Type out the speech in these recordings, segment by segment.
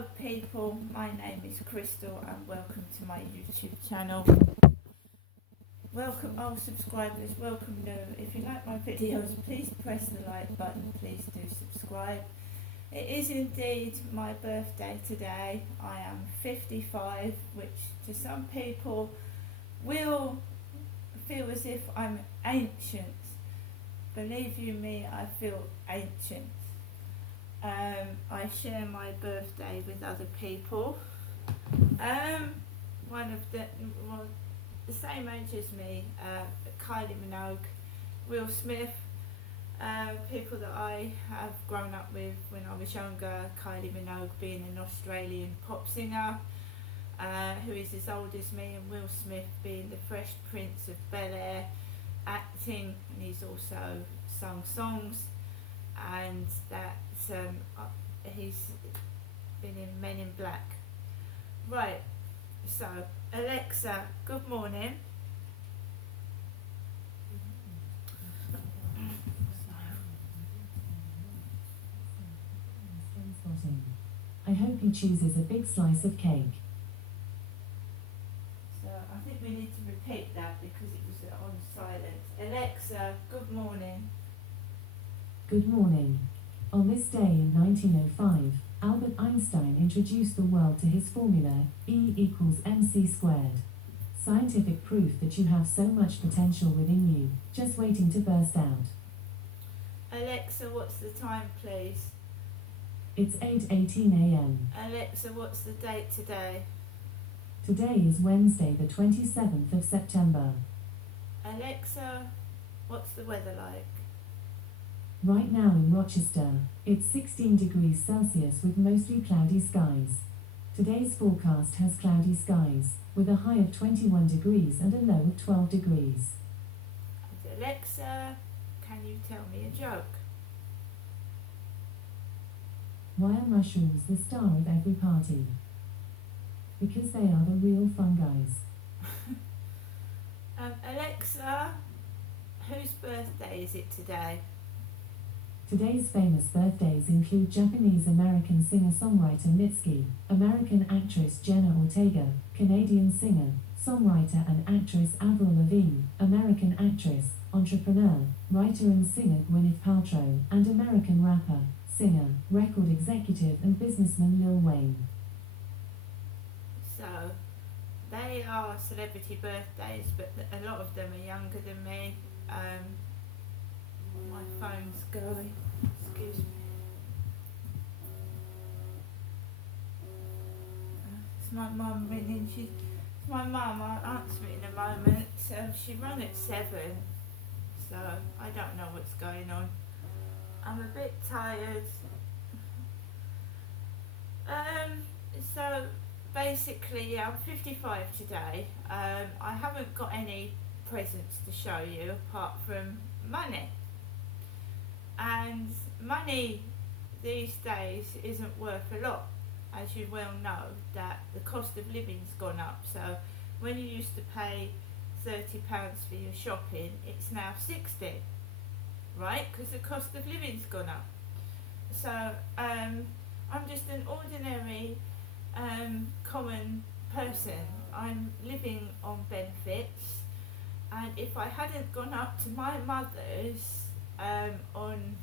Hello people, my name is Crystal and welcome to my YouTube channel. Welcome all subscribers, welcome new. If you like my videos, please press the like button, please do subscribe. It is indeed my birthday today. I am 55, which to some people will feel as if I'm ancient. Believe you me, I feel ancient. I share my birthday with other people. One of the same age as me, Kylie Minogue, Will Smith, people that I have grown up with when I was younger. Kylie Minogue being an Australian pop singer, who is as old as me, and Will Smith being the Fresh Prince of Bel-Air, acting, and he's also sung songs, and that he's been in Men in Black. Right, so Alexa, good morning. I hope he chooses a big slice of cake. So I think we need to repeat that because it was on silent. Alexa, good morning. Good morning. On this day in 1905, Albert Einstein introduced the world to his formula, E=mc². Scientific proof that you have so much potential within you, just waiting to burst out. Alexa, what's the time please? It's 8:18 a.m. Alexa, what's the date today? Today is Wednesday the 27th of September. Alexa, what's the weather like? Right now in Rochester, it's 16 degrees Celsius with mostly cloudy skies. Today's forecast has cloudy skies, with a high of 21 degrees and a low of 12 degrees. Alexa, can you tell me a joke? Why are mushrooms the star of every party? Because they are the real fun guys. Alexa, whose birthday is it today? Today's famous birthdays include Japanese-American singer-songwriter Mitski, American actress Jenna Ortega, Canadian singer, songwriter and actress Avril Lavigne, American actress, entrepreneur, writer and singer Gwyneth Paltrow, and American rapper, singer, record executive and businessman Lil Wayne. So, they are celebrity birthdays, but a lot of them are younger than me. My phone's going, excuse me. It's my mum ringing. It's my mum, I'll answer it in a moment. She rang at 7, so I don't know what's going on. I'm a bit tired. So basically, yeah, I'm 55 today. I haven't got any presents to show you apart from money. And money these days isn't worth a lot, as you well know, that the cost of living's gone up. So when you used to pay £30 for your shopping, it's now 60, right? Because the cost of living's gone up. So I'm just an ordinary common person. I'm living on benefits, and if I hadn't gone up to my mother's on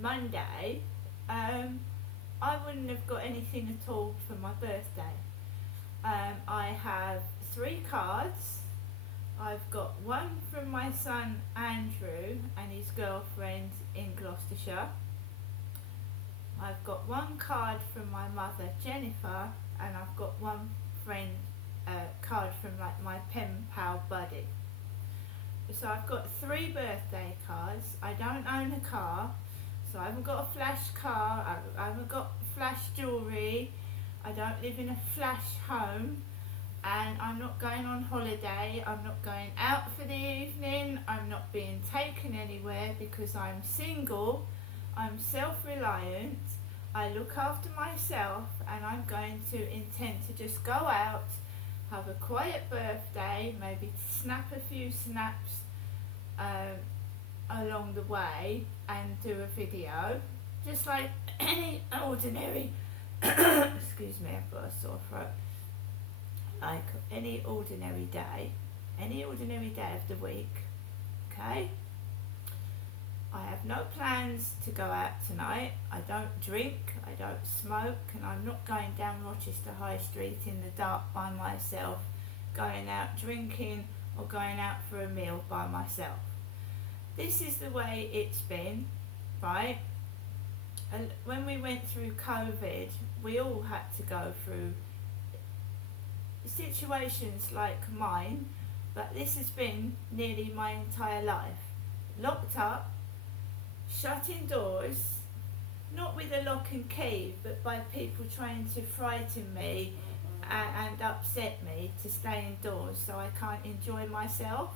Monday, I wouldn't have got anything at all for my birthday. I have 3 cards. I've got one from my son Andrew and his girlfriend in Gloucestershire. I've got one card from my mother Jennifer, and I've got one card from like my pen pal Buddy. So I've got 3 birthday cards. I don't own a car, so I haven't got a flash car, I haven't got flash jewellery, I don't live in a flash home, and I'm not going on holiday, I'm not going out for the evening, I'm not being taken anywhere because I'm single, I'm self-reliant, I look after myself, and I'm going to intend to just go out, have a quiet birthday, maybe snap a few snaps along the way and do a video, just like any ordinary, excuse me, I've got a sore throat, like any ordinary day of the week, okay? I have no plans to go out tonight. I don't drink, I don't smoke, and I'm not going down Rochester High Street in the dark by myself, going out drinking or going out for a meal by myself. This is the way it's been, right? And when we went through COVID, we all had to go through situations like mine, but this has been nearly my entire life. Locked up, shut indoors, not with a lock and key, but by people trying to frighten me and upset me to stay indoors so I can't enjoy myself.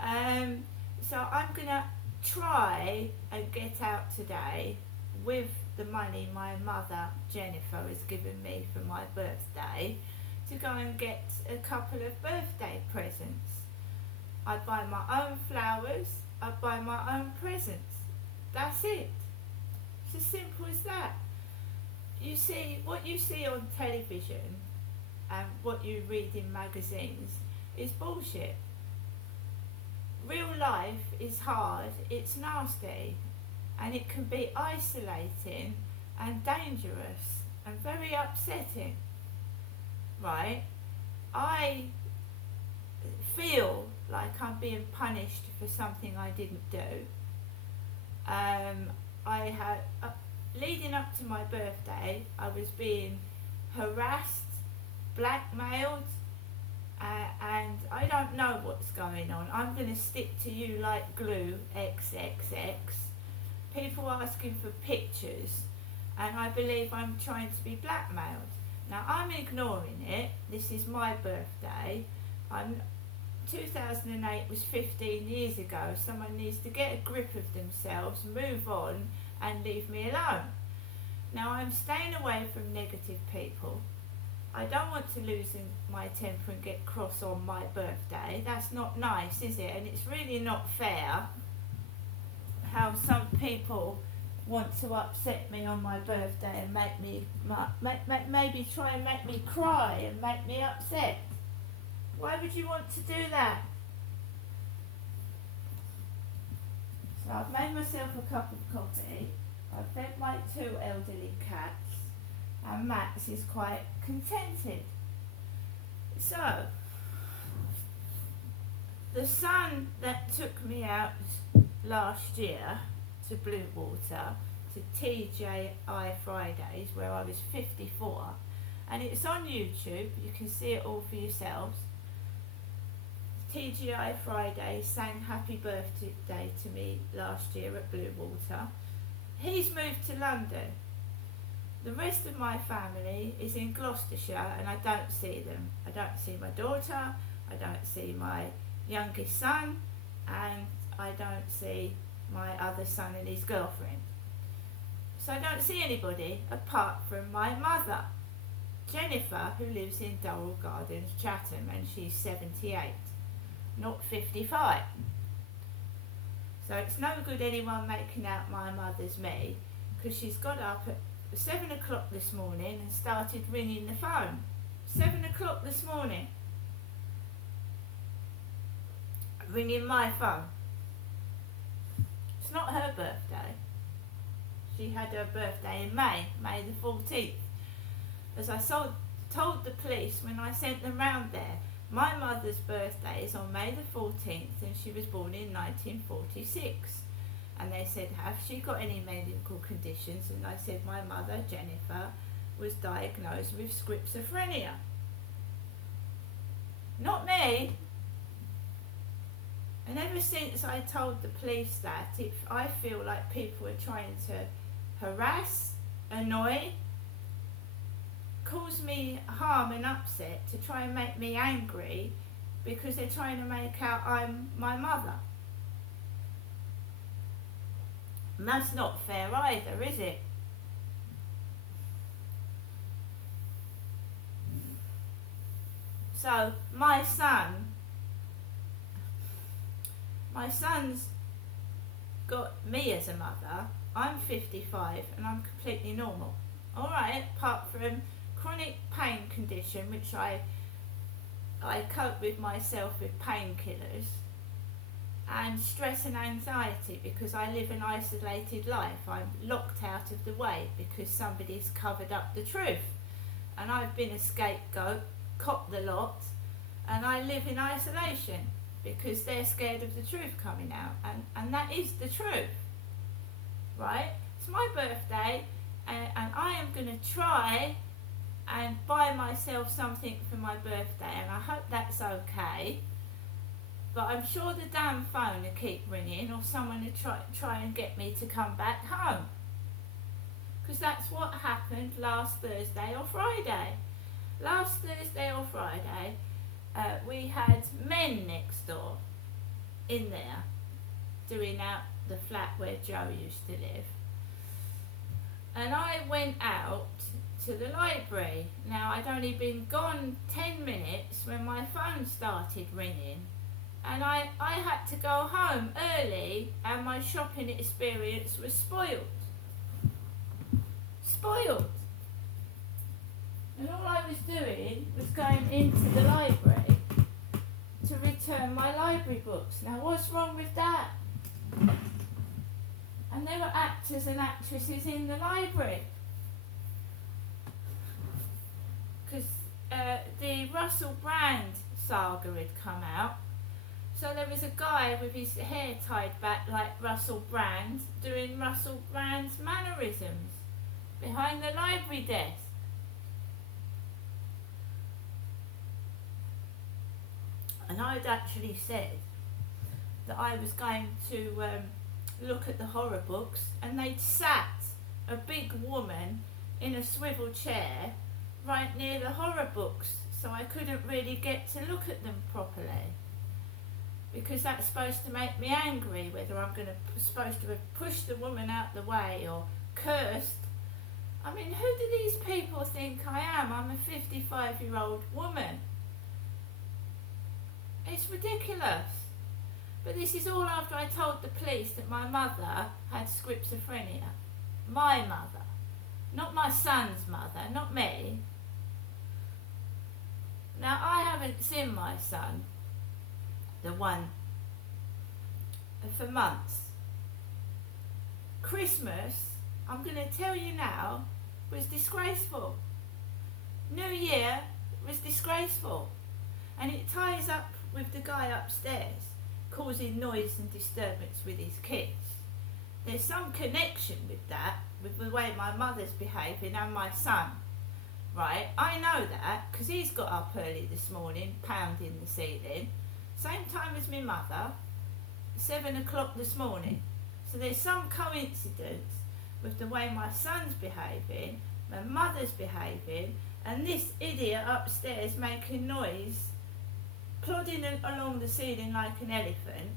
So I'm going to try and get out today with the money my mother Jennifer has given me for my birthday to go and get a couple of birthday presents. I buy my own flowers, I buy my own presents. That's it. It's as simple as that. You see, what you see on television and what you read in magazines is bullshit. Real life is hard, it's nasty, and it can be isolating and dangerous and very upsetting, right? I feel like I'm being punished for something I didn't do. I had, leading up to my birthday, I was being harassed, blackmailed, and I don't know what's going on. I'm going to stick to you like glue, XXX. People asking for pictures, and I believe I'm trying to be blackmailed. Now I'm ignoring it. This is my birthday. 2008 was 15 years ago. Someone needs to get a grip of themselves, move on, and leave me alone. Now I'm staying away from negative people. I don't want to lose my temper and get cross on my birthday. That's not nice, is it? And it's really not fair how some people want to upset me on my birthday and make me maybe try and make me cry and make me upset. Why would you want to do that? So I've made myself a cup of coffee. I've fed my 2 elderly cats, and Max is quite contented. So, the son that took me out last year to Blue Water, to TGI Fridays, where I was 54, and it's on YouTube, you can see it all for yourselves. TGI Fridays sang happy birthday to me last year at Blue Water. He's moved to London. The rest of my family is in Gloucestershire, and I don't see them. I don't see my daughter, I don't see my youngest son, and I don't see my other son and his girlfriend. So I don't see anybody apart from my mother, Jennifer, who lives in Durrell Gardens, Chatham, and she's 78, not 55. So it's no good anyone making out my mother's me, because she's got up at 7 o'clock this morning and started ringing the phone. 7 o'clock this morning. Ringing my phone. It's not her birthday. She had her birthday in May the 14th. As I told the police when I sent them round there, my mother's birthday is on May the 14th and she was born in 1946. And they said, have she got any medical conditions? And I said, my mother, Jennifer, was diagnosed with schizophrenia. Not me. And ever since I told the police that, I feel like people are trying to harass, annoy, cause me harm and upset, to try and make me angry, because they're trying to make out I'm my mother. And that's not fair either, is it? So my son's got me as a mother, I'm 55 and I'm completely normal. Alright, apart from chronic pain condition, which I cope with myself with painkillers, and stress and anxiety because I live an isolated life. I'm locked out of the way because somebody's covered up the truth. And I've been a scapegoat, copped the lot, and I live in isolation because they're scared of the truth coming out. And that is the truth, right? It's my birthday, and I am going to try and buy myself something for my birthday, and I hope that's okay. But I'm sure the damn phone will keep ringing, or someone will try and get me to come back home. Because that's what happened last Thursday or Friday. Last Thursday or Friday, we had men next door in there doing out the flat where Joe used to live. And I went out to the library. Now, I'd only been gone 10 minutes when my phone started ringing. And I had to go home early, and my shopping experience was spoiled. Spoiled. And all I was doing was going into the library to return my library books. Now, what's wrong with that? And there were actors and actresses in the library. Because the Russell Brand saga had come out. So there was a guy with his hair tied back like Russell Brand doing Russell Brand's mannerisms behind the library desk. And I'd actually said that I was going to look at the horror books, and they'd sat a big woman in a swivel chair right near the horror books, so I couldn't really get to look at them properly. Because that's supposed to make me angry, whether I'm supposed to have pushed the woman out the way or cursed. I mean, who do these people think I am? I'm a 55-year-old woman. It's ridiculous. But this is all after I told the police that my mother had schizophrenia. My mother. Not my son's mother, not me. Now, I haven't seen my son, the one, for months. Christmas, I'm going to tell you now, was disgraceful. New Year was disgraceful. And it ties up with the guy upstairs causing noise and disturbance with his kids. There's some connection with that, with the way my mother's behaving and my son. Right? I know that because he's got up early this morning, pounding the ceiling. Same time as my mother, 7 o'clock this morning. So there's some coincidence with the way my son's behaving, my mother's behaving, and this idiot upstairs making noise, plodding along the ceiling like an elephant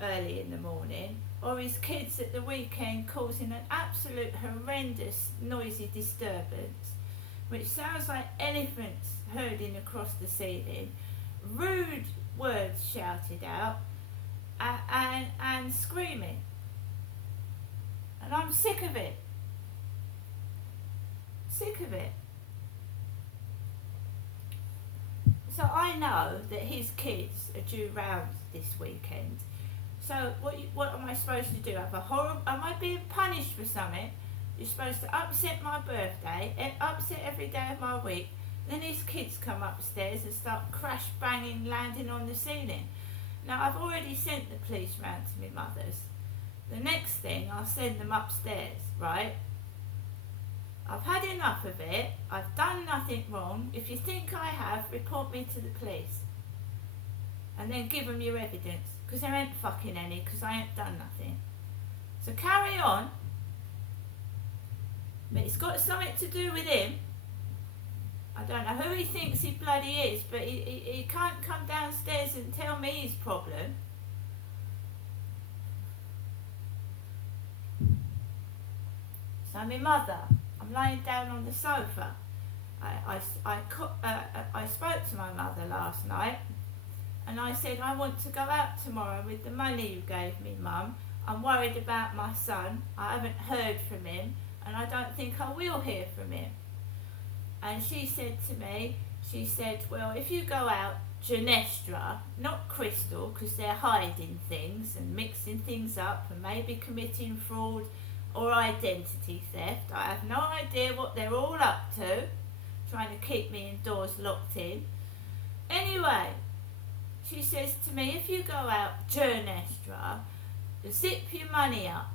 early in the morning, or his kids at the weekend causing an absolute horrendous noisy disturbance, which sounds like elephants herding across the ceiling, rude words shouted out, and screaming. And I'm sick of it. Sick of it. So I know that his kids are due round this weekend. So what am I supposed to do? Have a horror? Am I being punished for something? You're supposed to upset my birthday, and upset every day of my week. Then his kids come upstairs and start crash banging, landing on the ceiling. Now, I've already sent the police round to my mother's. The next thing, I'll send them upstairs, right? I've had enough of it. I've done nothing wrong. If you think I have, report me to the police. And then give them your evidence. Because there ain't fucking any, because I ain't done nothing. So carry on. But it's got something to do with him. I don't know who he thinks he bloody is, but he can't come downstairs and tell me his problem. So my mother, I'm lying down on the sofa. I spoke to my mother last night, and I said, I want to go out tomorrow with the money you gave me, Mum. I'm worried about my son. I haven't heard from him, and I don't think I will hear from him. And she said to me, she said, well, if you go out Genestra, not Crystal, because they're hiding things and mixing things up and maybe committing fraud or identity theft. I have no idea what they're all up to, trying to keep me indoors locked in. Anyway, she says to me, if you go out Genestra, zip your money up.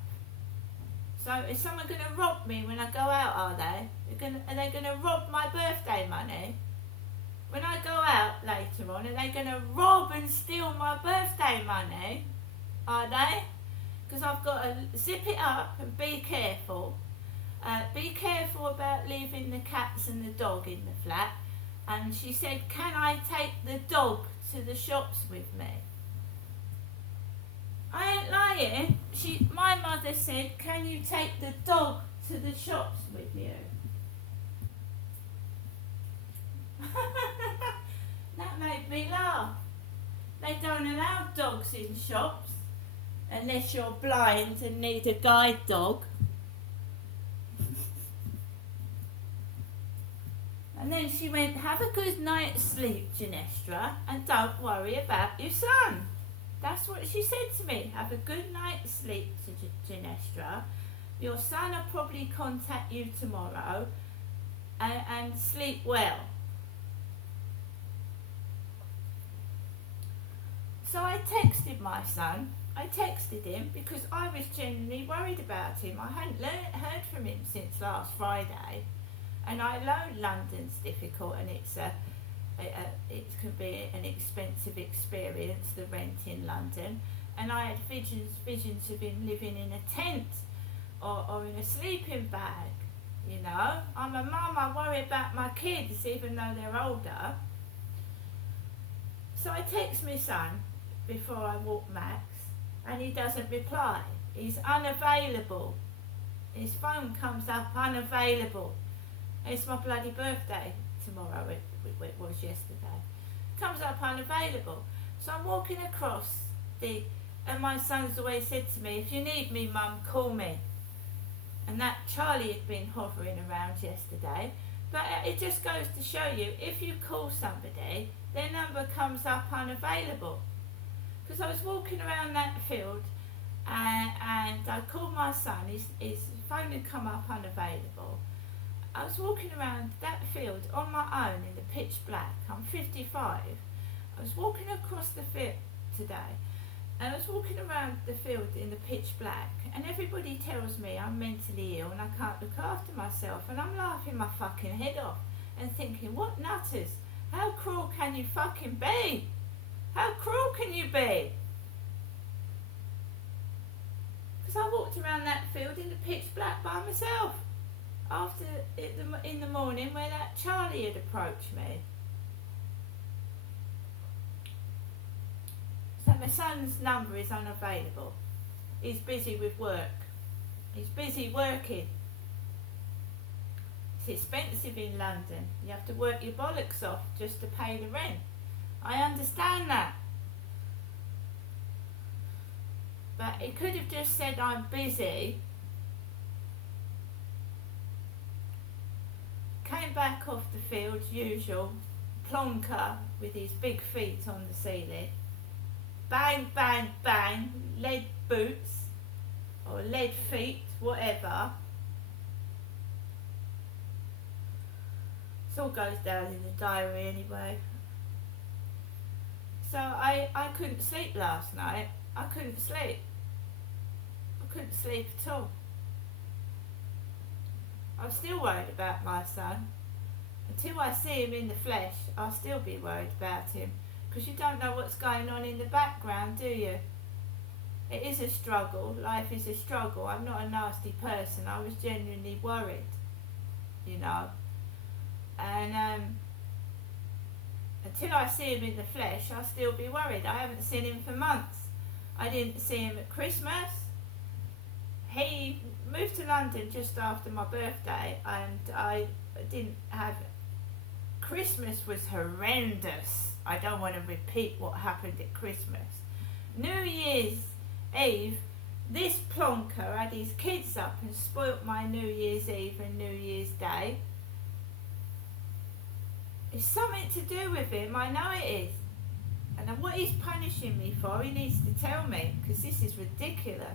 So is someone going to rob me when I go out, are they? Are they going to rob my birthday money? When I go out later on, are they going to rob and steal my birthday money? Are they? Because I've got to zip it up and be careful. Be careful about leaving the cats and the dog in the flat. And she said, can I take the dog to the shops with me? I ain't lying. My mother said, can you take the dog to the shops with you? That made me laugh. They don't allow dogs in shops unless you're blind and need a guide dog. And then she went, have a good night's sleep, Genestra, and don't worry about your son. That's what she said to me. Have a good night's sleep, Genestra. Your son will probably contact you tomorrow, and sleep well. So I texted my son. I texted him because I was genuinely worried about him. I hadn't heard from him since last Friday. And I know London's difficult, and it can be an expensive experience, the rent in London. And I had visions of him living in a tent or in a sleeping bag. You know, I'm a mum. I worry about my kids, even though they're older. So I text my son before I walk Max, and he doesn't reply. He's unavailable. His phone comes up unavailable. It's my bloody birthday tomorrow, it was yesterday. Comes up unavailable. So I'm walking across and my son's always said to me, if you need me, Mum, call me. And that Charlie had been hovering around yesterday. But it just goes to show you, if you call somebody, their number comes up unavailable. Because I was walking around that field and I called my son, his phone had come up unavailable. I was walking around that field on my own in the pitch black. I'm 55. I was walking across the field today, and I was walking around the field in the pitch black, and everybody tells me I'm mentally ill and I can't look after myself, and I'm laughing my fucking head off and thinking, what nutters? How cruel can you fucking be? How cruel can you be? Because I walked around that field in the pitch black by myself after in the morning where that Charlie had approached me. So my son's number is unavailable. He's busy with work. He's busy working. It's expensive in London. You have to work your bollocks off just to pay the rent. I understand that. But he could have just said I'm busy. Came back off the field, usual, plonker with his big feet on the ceiling. Bang, bang, bang, lead boots or lead feet, whatever. It all goes down in the diary anyway. So I couldn't sleep last night. I couldn't sleep. I couldn't sleep at all. I'm still worried about my son. Until I see him in the flesh, I'll still be worried about him. Because you don't know what's going on in the background, do you? It is a struggle. Life is a struggle. I'm not a nasty person. I was genuinely worried, you know. And until I see him in the flesh, I'll still be worried. I haven't seen him for months. I didn't see him at Christmas. He moved to London just after my birthday, and I didn't have... Christmas was horrendous. I don't want to repeat what happened at Christmas. New Year's Eve This plonker had his kids up and spoilt my New Year's Eve and New Year's Day. It's something to do with him, I know it is. And what he's punishing me for, he needs to tell me, because this is ridiculous.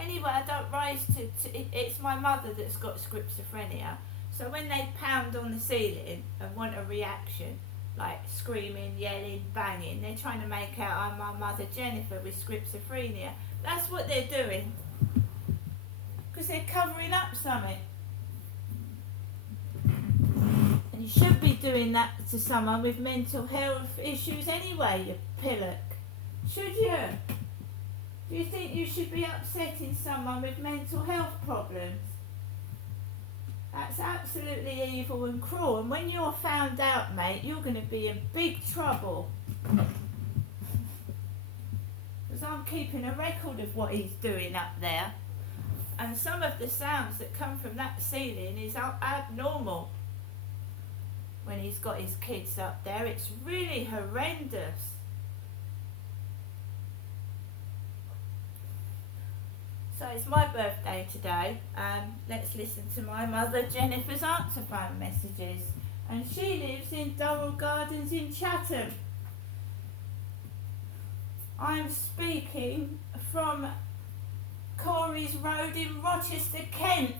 Anyway, I don't rise it's my mother that's got schizophrenia. So when they pound on the ceiling and want a reaction, like screaming, yelling, banging, they're trying to make out I'm my mother Jennifer with schizophrenia. That's what they're doing. Because they're covering up something. And you should be doing that to someone with mental health issues anyway, you pillock. Should you? Do you think you should be upsetting someone with mental health problems? That's absolutely evil and cruel. And when you're found out, mate, you're going to be in big trouble. Because I'm keeping a record of what he's doing up there. And some of the sounds that come from that ceiling is abnormal. When he's got his kids up there, it's really horrendous. So it's my birthday today. Let's listen to my mother Jennifer's answer phone messages. And she lives in Durrell Gardens in Chatham. I'm speaking from Corey's Road in Rochester, Kent.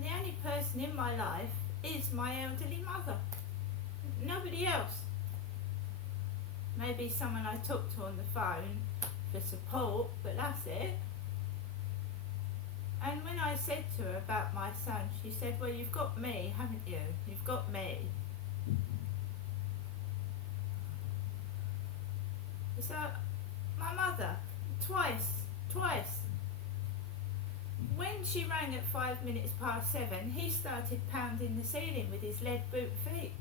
The only person in my life is my elderly mother. Nobody else. Maybe someone I talk to on the phone for support, but that's it. And when I said to her about my son, she said, well, you've got me, haven't you? You've got me. So, my mother, twice. When she rang at 7:05, he started pounding the ceiling with his lead boot feet.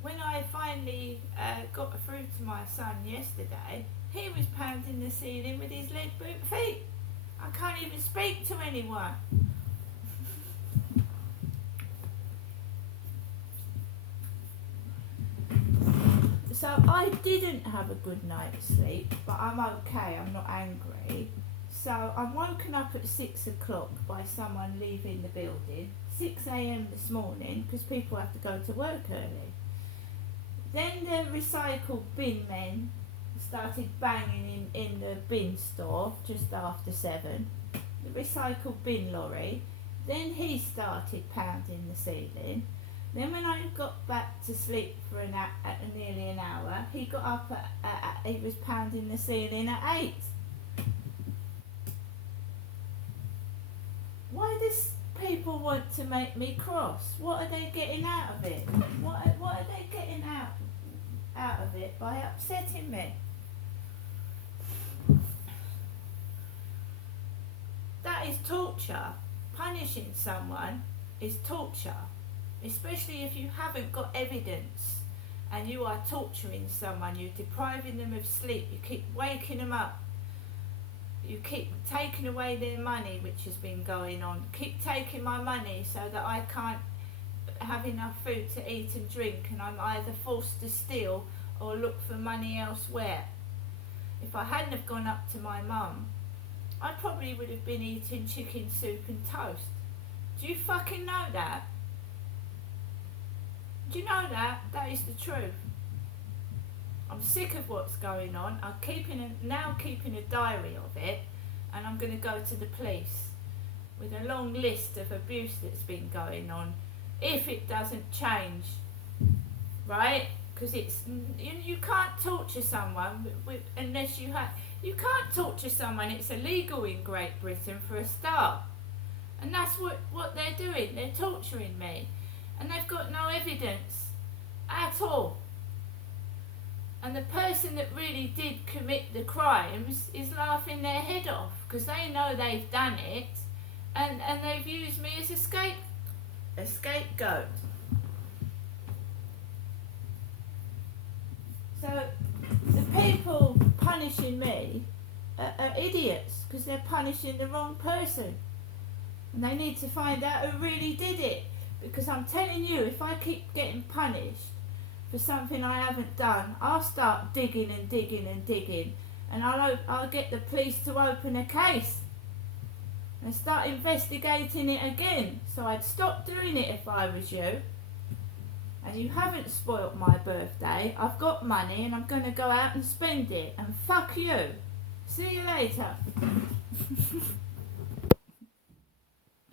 When I finally got through to my son yesterday, he was pounding the ceiling with his lead boot feet. I can't even speak to anyone. So I didn't have a good night's sleep, but I'm okay, I'm not angry. So I'm woken up at 6 o'clock by someone leaving the building, 6 a.m. this morning, because people have to go to work early. Then the recycle bin men started banging in the bin store just after 7, the recycle bin lorry. Then he started pounding the ceiling. Then when I got back to sleep for nearly an hour, he got up he was pounding the ceiling at 8. Why does people want to make me cross? What are they getting out of it? What are they getting out of it by upsetting me? That is torture. Punishing someone is torture. Especially if you haven't got evidence and you are torturing someone, you're depriving them of sleep, you keep waking them up, you keep taking away their money, which has been going on, keep taking my money so that I can't have enough food to eat and drink, and I'm either forced to steal or look for money elsewhere. If I hadn't have gone up to my mum, I probably would have been eating chicken soup and toast. Do you fucking know that? Do you know that? That is the truth. I'm sick of what's going on. I'm now keeping a diary of it, and I'm going to go to the police with a long list of abuse that's been going on if it doesn't change, right? Because you can't torture someone unless you can't torture someone. It's illegal in Great Britain for a start, and that's what they're doing. They're torturing me, and they've got no evidence at all. And the person that really did commit the crimes is laughing their head off because they know they've done it, and they've used me as a scapegoat. So the people punishing me are idiots because they're punishing the wrong person, and they need to find out who really did it. Because I'm telling you, if I keep getting punished for something I haven't done, I'll start digging and digging and digging, and I'll get the police to open a case and start investigating it again. So I'd stop doing it if I was you. And you haven't spoilt my birthday. I've got money and I'm going to go out and spend it. And fuck you. See you later.